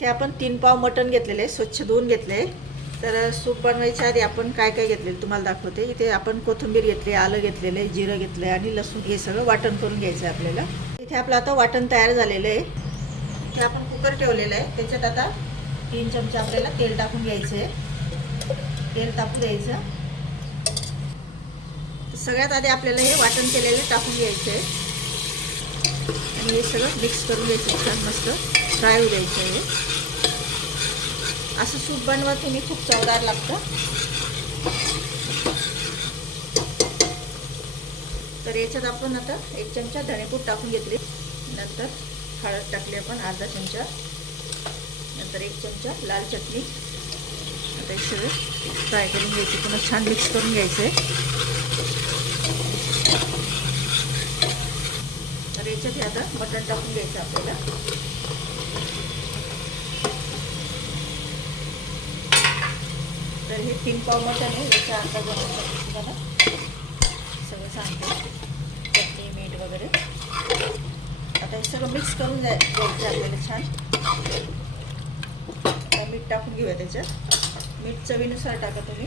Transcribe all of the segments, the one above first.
इथे आपण तीन पाव मटण घेतलेले आहे स्वच्छ धुवून घेतले. तर सूप बनवायच्या आधी आपण काय काय घेतलेलं तुम्हाला दाखवते. इथे आपण कोथिंबीर घेतली आलं घेतलेलं आहे जिरं घेतलं आहे आणि लसूण हे सगळं वाटण करून घ्यायचं आहे आपल्याला. इथे आपलं आता वाटण तयार झालेलं आहे. इथे आपण कुकर ठेवलेलं आहे. त्याच्यात आता तीन चमचे आपल्याला तेल टाकून घ्यायचं आहे. तेल टाकून द्यायचं सगळ्यात आधी आपल्याला हे वाटण केलेलं टाकून घ्यायचं आहे. आणि हे सगळं मिक्स करून घ्यायचं छान मस्त. फ्राय होऊ द्यायचं आहे. असं सूप बनवा तुम्ही खूप चवदार लागतं. तर याच्यात आपण आता एक चमचा धणेपूड टाकून घेतली. नंतर हळद टाकली आपण अर्धा चमचा. नंतर एक चमचा लाल चटणी. आता हे सगळं फ्राय करून घ्यायची पुन्हा छान मिक्स करून घ्यायचं आहे. तर याच्यात हे आता मटण टाकून घ्यायचं आपल्याला. तर हे तीन पाव मटण आहे याचा अंदाज तुम्हाला सगळं सांगते. चटणी मीठ वगैरे. आता हे सगळं मिक्स करून जाय द्यायचं आपल्याला छान. मीठ टाकून घेऊया त्याच्यात. मीठ चवीनुसार टाका तुम्ही.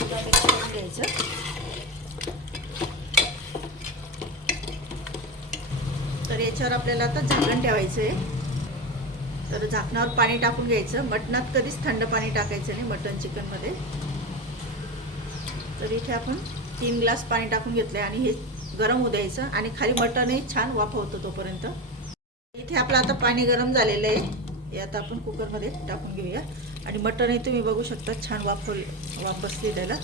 करून घ्यायचं. तर याच्यावर आपल्याला आता झाकण ठेवायचं आहे तर झाकणावर पाणी टाकून घ्यायचं. मटणात कधीच थंड पाणी टाकायचं नाही मटण चिकनमध्ये. तर इथे आपण तीन ग्लास पाणी टाकून घेतलं आहे आणि हे गरम होऊ द्यायचं आणि खाली मटणही छान वाफवतो तोपर्यंत. इथे आपलं आता पाणी गरम झालेलं आहे. हे आता आपण कुकरमध्ये टाकून घेऊया. आणि मटणही तुम्ही बघू शकता छान वाफव वापसले त्याला.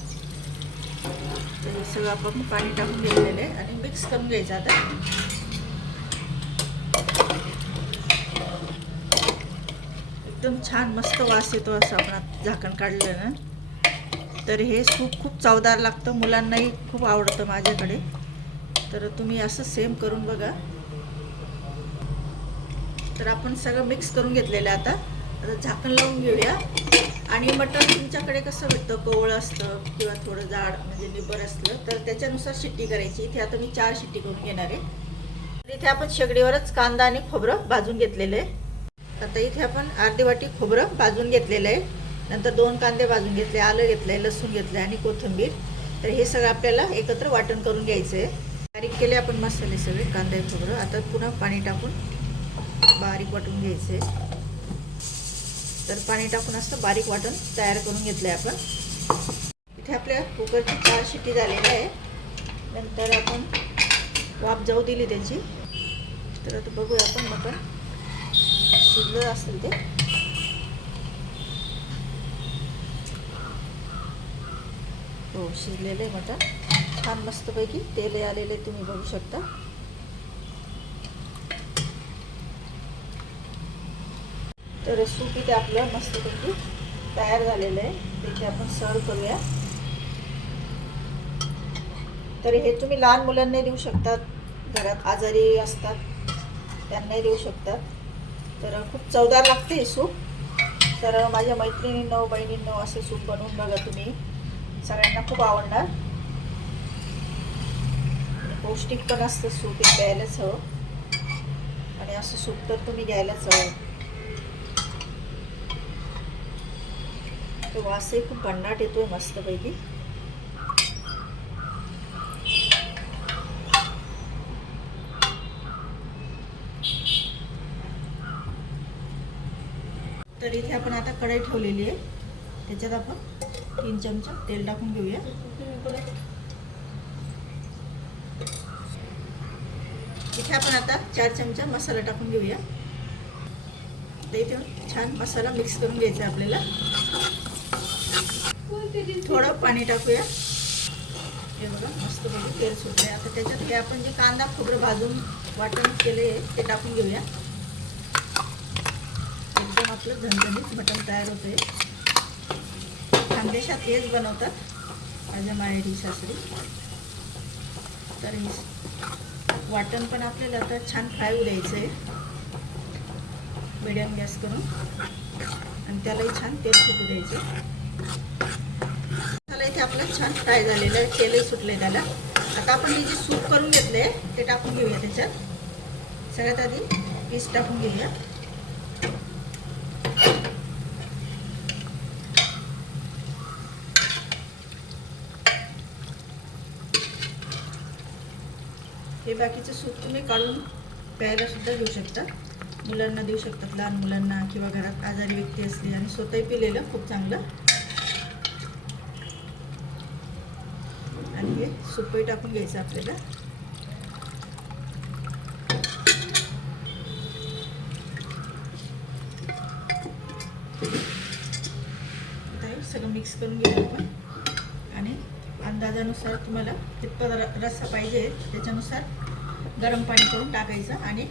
तर हे सगळं आपण पाणी टाकून घेतलेलं आहे आणि मिक्स करून घ्यायचं आता. एकदम छान मस्त वास येतो असं आपण झाकण काढलं ना. तर हे सूप खूप चवदार लागतं. मुलांनाही खूप आवडतं माझ्याकडे. तर तुम्ही असं सेम करून बघा. तर आपण सगळं मिक्स करून घेतलेलं आहे आता. आता झाकण लावून घेऊया. आणि मटण तुमच्याकडे कसं भेटतं कोवळं असतं किंवा थोडं जाड म्हणजे निबर असलं तर त्याच्यानुसार शिट्टी करायची. इथे आता मी चार शिट्टी करून घेणार आहे. इथे आपण शेगडीवरच कांदा आणि खोबरं भाजून घेतलेलं आहे. आता इथे आपण अर्धी वाटी खोबरं भाजून घेतलेलं आहे. नंतर दोन कांदे भाजून घेतले आलं घेतलं आहे लसूण घेतलं आहे आणि कोथिंबीर. तर हे सगळं आपल्याला एकत्र वाटण करून घ्यायचं आहे. बारीक केले आपण मसाले सगळे कांदे खोबरं. आता पुन्हा पाणी टाकून बारीक वाटून घ्यायचं आहे. तर पाणी टाकून असतं बारीक वाटण तयार करून घेतलं आहे आपण. इथे आपल्या कुकरची चार शिट्टी झालेली आहे नंतर आपण वाफ जाऊ दिली त्याची. तर आता बघूया आपण मटण. शिजलं असेल ते. हो शिजलेलं आहे मटण. छान मस्तपैकी तेल आलेले तुम्ही बघू शकता. तर सूप इथे आपलं मस्तपैकी तयार झालेलं आहे. तिथे आपण सर्व करूया. तर हे तुम्ही लहान मुलांनाही देऊ शकतात. घरात आजारी असतात त्यांनाही देऊ शकतात. तर खूप चवदार लागते हे सूप. तर माझ्या मैत्रिणींनो बहिणींनो असं सूप बनवून बघा तुम्ही. सगळ्यांना खूप आवडणार. पौष्टिक पण असतं सूप हे प्यायलाच हवं. आणि असं सूप तर तुम्ही घ्यायलाच हवं. तो वासही खूप भन्नाट येतोय मस्तपैकी. तर इथे आपण आता कढई ठेवलेली आहे. त्याच्यात आपण तीन चमचा तेल टाकून घेऊया. इथे आपण आता चार चमचा मसाला टाकून घेऊया. तर इथे छान मसाला मिक्स करून घ्यायचा आपल्याला. थोडं पाणी टाकूया. हे बघा मस्त बघू तेल सुटलं आता त्याच्यात हे आपण जे कांदा खोबरं भाजून वाटण केले ते टाकून घेऊया. आपलं झणझणीत मटण तयार होते खानदेशात हेच बनवतात माझ्या माहेरी सासरी. तर वाटण पण आपल्याला आता छान फ्राय होऊ द्यायचं आहे मिडियम गॅस करून. आणि त्यालाही छान तेल सुटू द्यायचं. त्याला इथे आपलं छान फ्राय झालेलं आहे. तेलही सुटले त्याला. आता आपण हे जे सूप करून घेतले ते टाकून घेऊया त्याच्यात. सगळ्यात आधी पीस टाकून घेऊया. बाकीचं सूप तुम्ही काढून प्यायलासुद्धा घेऊ शकता. मुलांना देऊ शकतात लहान मुलांना किंवा घरात आजारी व्यक्ती असली आणि स्वतःही पिलेलं खूप चांगलं. आणि हे सुपही टाकून घ्यायचं आपल्याला. सगळं मिक्स करून घेऊ आपण. आणि अंदाजानुसार तुम्हाला कितपत र- रस्सा पाहिजे त्याच्यानुसार गरम पाणी करून टाकायचं आणि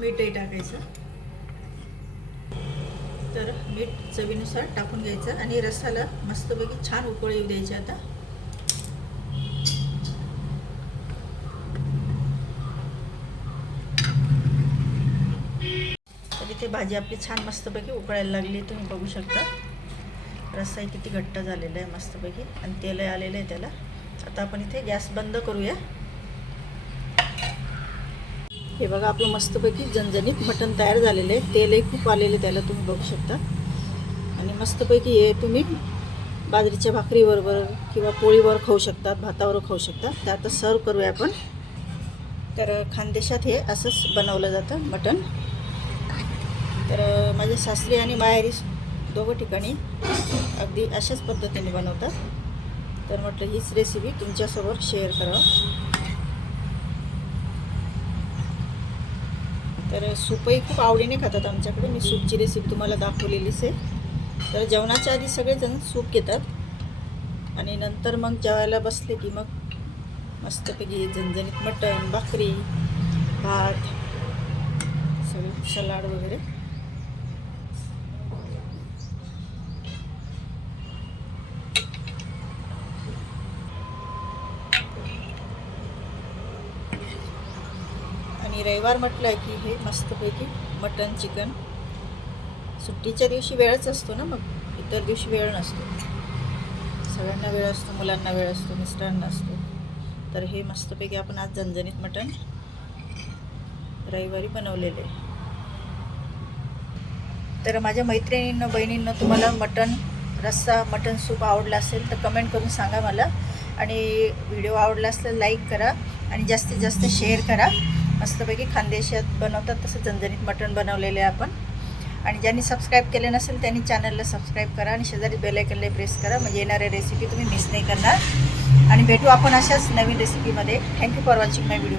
मीठही टाकायचं. तर मीठ चवीनुसार टाकून घ्यायचं आणि रस्साला मस्तपैकी छान उकळ येऊ द्यायची आता. तर इथे भाजी आपली छान मस्तपैकी उकळायला लागली तुम्ही बघू शकता. रस्साही किती घट्ट झालेला आहे मस्तपैकी. आणि तेलही आलेलं आहे त्याला. आता आपण इथे गॅस बंद करूया. हे बघा आपलं मस्तपैकी झणझणीत मटण तयार झालेलं आहे. तेलही खूप आलेलं त्याला तुम्ही बघू शकता. आणि मस्तपैकी हे तुम्ही बाजरीच्या भाकरीबरोबर किंवा पोळीवर खाऊ शकतात भातावर खाऊ शकता. तर आता सर्व करूया आपण. तर खानदेशात हे असंच बनवलं जातं मटण. तर माझ्या सासरी आणि माहेरी दोघं ठिकाणी अगदी अशाच पद्धतीने बनवतात. तर म्हटलं हीच रेसिपी तुमच्यासोबत शेअर करावं. तर सूपही खूप आवडीने खातात आमच्याकडे. मी सूपची रेसिपी तुम्हाला दाखवलेलीच आहे. तर जेवणाच्या आधी सगळेजण सूप घेतात. आणि नंतर मग जेवायला बसले की मग मस्तपैकी झणझणीत मटण भाकरी भात सगळं सलाड वगैरे आणि रविवार म्हटलं की हे मस्तपैकी मटन चिकन. सुट्टीच्या दिवशी वेळच असतो ना मग? इतर दिवशी वेळ नसतो. सगळ्यांना वेळ असतो मुलांना वेळ असतो मिस्टरांना असतो. तर हे मस्तपैकी आपण आज झणझणीत मटण रविवारी बनवलेले तर माझ्या मैत्रिणींना बहिणींना तुम्हाला मटण रस्सा मटण सूप आवडला असेल तर कमेंट करून सांगा मला. आणि व्हिडिओ आवडला असेल लाईक करा आणि जास्तीत जास्त शेअर करा. मस्तपैकी खानदेशात बनवतात तसं झणझणीत मटण बनवलेले आहे आपण. आणि ज्यांनी सबस्क्राईब केले नसेल त्यांनी चॅनलला सबस्क्राईब करा आणि शेजारी बेलायकनला प्रेस करा. म्हणजे येणाऱ्या रेसिपी तुम्ही मिस नाही करणार. आणि भेटू आपण अशाच नवीन रेसिपीमध्ये thank you for watching my video